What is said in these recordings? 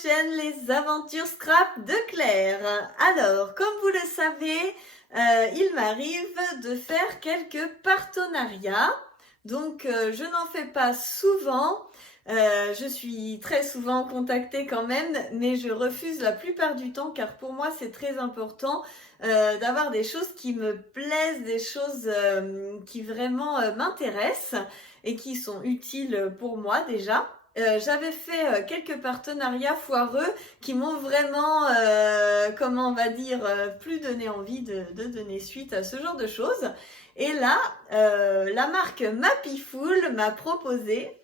chaîne Les Aventures Scrap de Claire. Alors, comme vous le savez, il m'arrive de faire quelques partenariats. Donc, je n'en fais pas souvent. Je suis très souvent contactée quand même, mais je refuse la plupart du temps car pour moi c'est très important d'avoir des choses qui me plaisent, des choses qui vraiment m'intéressent et qui sont utiles pour moi déjà. J'avais fait quelques partenariats foireux qui m'ont vraiment, comment on va dire, plus donné envie de donner suite à ce genre de choses. Et là, la marque Mapiful m'a proposé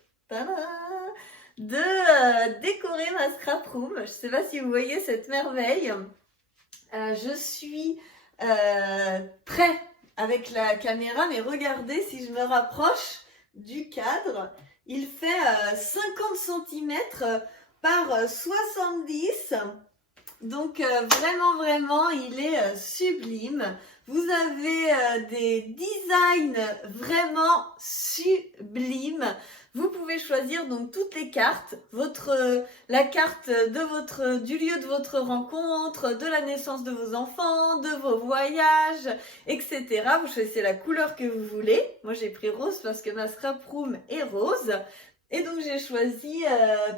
de décorer ma scrap room. Je ne sais pas si vous voyez cette merveille. Je suis prêt avec la caméra, mais regardez si je me rapproche du cadre. Il fait 50 cm par 70. Donc vraiment, il est sublime. Vous avez des designs vraiment sublimes. Vous pouvez choisir donc toutes les cartes, la carte du lieu de votre rencontre, de la naissance de vos enfants, de vos voyages, etc. Vous choisissez la couleur que vous voulez. Moi j'ai pris rose parce que ma scrap room est rose. Et donc j'ai choisi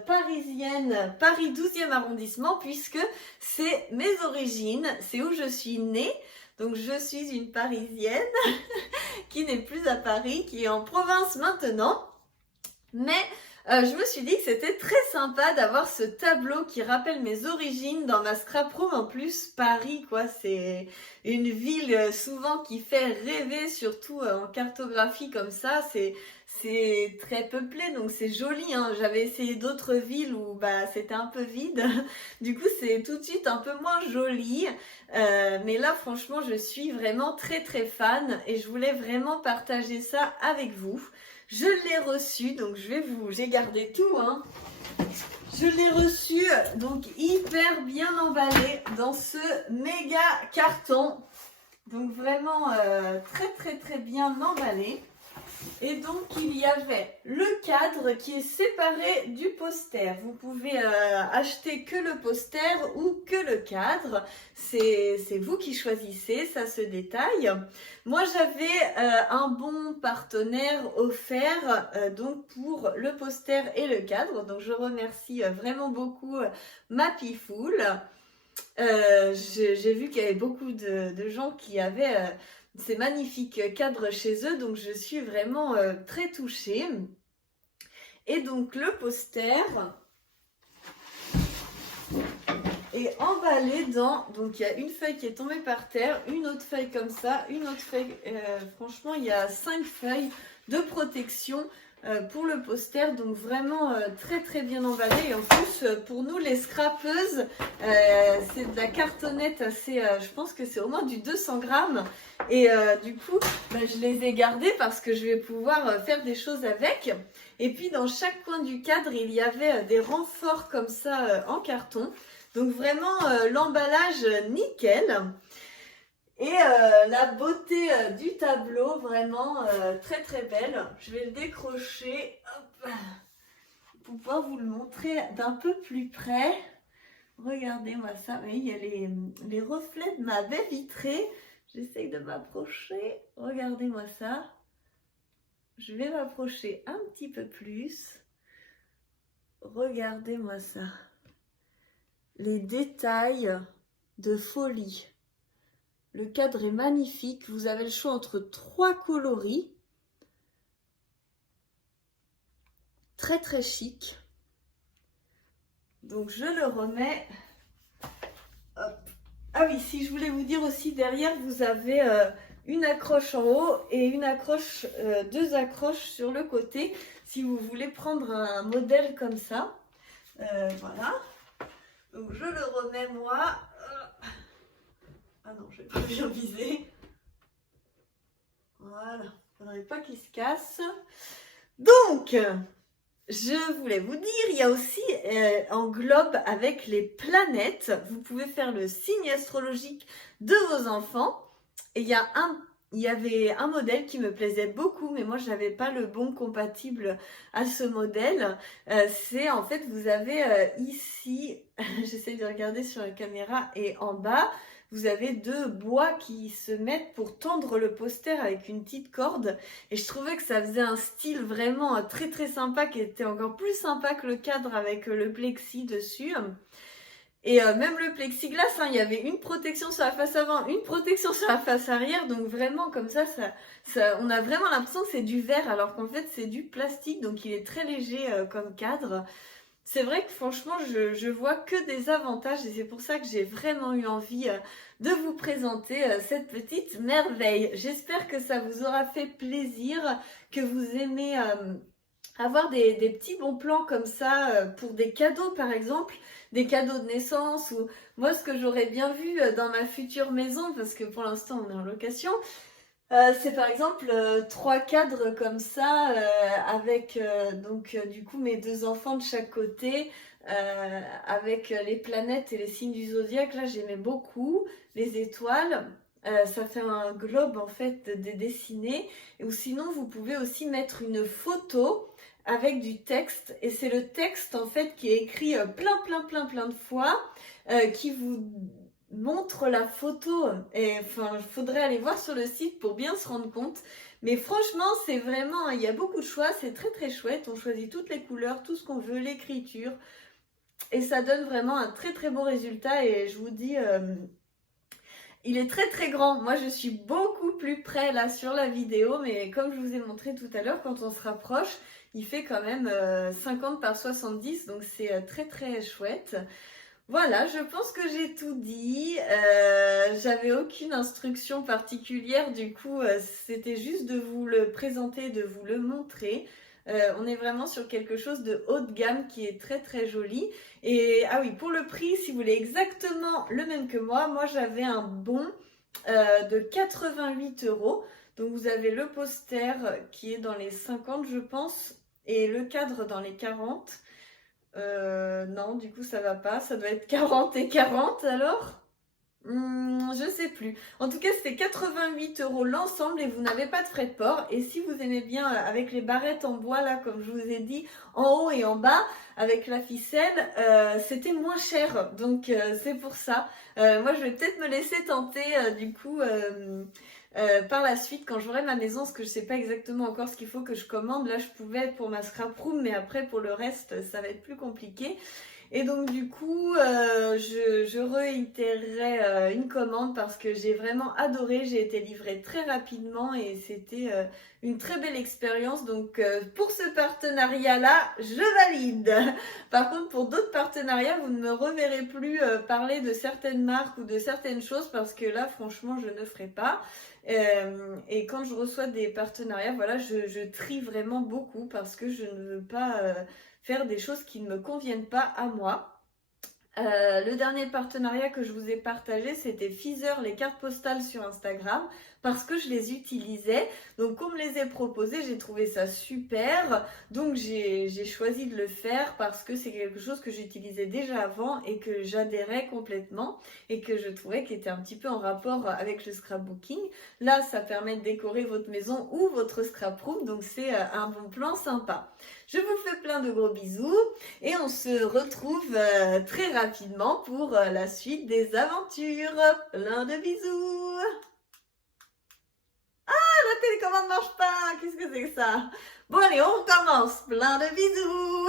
parisienne, Paris 12e arrondissement, puisque c'est mes origines, c'est où je suis née. Donc je suis une Parisienne qui n'est plus à Paris, qui est en province maintenant. Mais je me suis dit que c'était très sympa d'avoir ce tableau qui rappelle mes origines dans ma scrap room. En plus, Paris, quoi, c'est une ville souvent qui fait rêver, surtout en cartographie comme ça. C'est très peuplé, donc c'est joli, hein. J'avais essayé d'autres villes où c'était un peu vide. Du coup, c'est tout de suite un peu moins joli. Mais là, franchement, je suis vraiment très très fan et je voulais vraiment partager ça avec vous. Je l'ai reçu, donc j'ai gardé tout, hein. Je l'ai reçu, donc hyper bien emballé dans ce méga carton. Donc vraiment très bien emballé. Et donc il y avait le cadre qui est séparé du poster. Vous pouvez acheter que le poster ou que le cadre. C'est vous qui choisissez, ça se détaille. Moi j'avais un bon partenaire offert donc pour le poster et le cadre. Donc je remercie vraiment beaucoup Mapiful. J'ai vu qu'il y avait beaucoup de gens qui avaient ces magnifiques cadres chez eux, donc je suis vraiment très touchée. Et donc le poster est emballé donc il y a une feuille qui est tombée par terre, une autre feuille comme ça, une autre feuille, franchement il y a 5 feuilles de protection pour le poster, donc vraiment très bien emballé. Et en plus pour nous les scrapeuses, c'est de la cartonnette assez, je pense que c'est au moins du 200 grammes. Et du coup je les ai gardés parce que je vais pouvoir faire des choses avec. Et puis dans chaque coin du cadre il y avait des renforts comme ça en carton. Donc vraiment l'emballage nickel. Et la beauté du tableau, vraiment très belle. Je vais le décrocher hop, pour pouvoir vous le montrer d'un peu plus près. Regardez-moi ça. Vous voyez, il y a les reflets de ma baie vitrée. J'essaye de m'approcher. Regardez-moi ça. Je vais m'approcher un petit peu plus. Regardez-moi ça. Les détails de folie. Le cadre est magnifique. Vous avez le choix entre 3 coloris. Très chic. Donc je le remets. Hop. Ah oui, si je voulais vous dire aussi, derrière vous avez une accroche en haut et une accroche, 2 accroches sur le côté. Si vous voulez prendre un modèle comme ça. Voilà. Donc je le remets moi. Ah non, je vais pas bien viser. Voilà, il ne faudrait pas qu'il se casse. Donc, je voulais vous dire, il y a aussi un globe avec les planètes. Vous pouvez faire le signe astrologique de vos enfants. Et il y a un il y avait un modèle qui me plaisait beaucoup, mais moi je n'avais pas le bon compatible à ce modèle. C'est en fait, vous avez ici, j'essaie de regarder sur la caméra, et en bas, vous avez deux bois qui se mettent pour tendre le poster avec une petite corde. Et je trouvais que ça faisait un style vraiment très très sympa, qui était encore plus sympa que le cadre avec le plexi dessus. Et même le plexiglas, hein, il y avait une protection sur la face avant, une protection sur la face arrière, donc vraiment comme ça, on a vraiment l'impression que c'est du verre, alors qu'en fait c'est du plastique, donc il est très léger comme cadre. C'est vrai que franchement, je vois que des avantages et c'est pour ça que j'ai vraiment eu envie de vous présenter cette petite merveille. J'espère que ça vous aura fait plaisir, que vous aimez avoir des petits bons plans comme ça pour des cadeaux par exemple, des cadeaux de naissance ou moi ce que j'aurais bien vu dans ma future maison parce que pour l'instant on est en location, c'est par exemple trois cadres comme ça avec donc du coup mes deux enfants de chaque côté avec les planètes et les signes du zodiaque. Là j'aimais beaucoup les étoiles. Ça fait un globe en fait dessiné. Ou sinon vous pouvez aussi mettre une photo avec du texte et c'est le texte en fait qui est écrit plein de fois qui vous montre la photo et enfin il faudrait aller voir sur le site pour bien se rendre compte, mais franchement c'est vraiment, il y a beaucoup de choix, c'est très très chouette, on choisit toutes les couleurs, tout ce qu'on veut, l'écriture et ça donne vraiment un très très beau résultat et je vous dis il est très très grand. Moi je suis beaucoup plus près là sur la vidéo, mais comme je vous ai montré tout à l'heure, quand on se rapproche il fait quand même 50 par 70, donc c'est très très chouette. Voilà, je pense que j'ai tout dit. J'avais aucune instruction particulière, du coup, c'était juste de vous le présenter, de vous le montrer. On est vraiment sur quelque chose de haut de gamme qui est très très joli. Et ah oui, pour le prix, si vous voulez exactement le même que moi j'avais un bon de 88 €. Donc vous avez le poster qui est dans les 50, je pense, et le cadre dans les 40. Non, du coup, ça va pas. Ça doit être 40 et 40 alors je sais plus. En tout cas, c'était 88 € l'ensemble et vous n'avez pas de frais de port. Et si vous aimez bien avec les barrettes en bois, là, comme je vous ai dit, en haut et en bas, avec la ficelle, c'était moins cher. Donc, c'est pour ça. Moi, je vais peut-être me laisser tenter, du coup, par la suite, quand j'aurai ma maison, parce que je sais pas exactement encore ce qu'il faut que je commande. Là, je pouvais pour ma scrap room, mais après, pour le reste, ça va être plus compliqué. Et donc du coup, je réitérerai une commande parce que j'ai vraiment adoré. J'ai été livrée très rapidement et c'était une très belle expérience. Donc pour ce partenariat-là, je valide. Par contre, pour d'autres partenariats, vous ne me reverrez plus parler de certaines marques ou de certaines choses parce que là, franchement, je ne ferai pas. Et quand je reçois des partenariats, voilà, je trie vraiment beaucoup parce que je ne veux pas faire des choses qui ne me conviennent pas à moi. Le dernier partenariat que je vous ai partagé, c'était Feezer, les cartes postales sur Instagram, parce que je les utilisais. Donc, comme me les ai proposées, j'ai trouvé ça super. Donc, j'ai choisi de le faire parce que c'est quelque chose que j'utilisais déjà avant et que j'adhérais complètement et que je trouvais qu'il était un petit peu en rapport avec le scrapbooking. Là, ça permet de décorer votre maison ou votre scrap room, donc c'est un bon plan sympa. Je vous fais plein de gros bisous et on se retrouve très rapidement pour la suite des aventures. Plein de bisous. La télécommande marche pas. Qu'est-ce que c'est que ça? Bon allez, on recommence. Plein de bisous.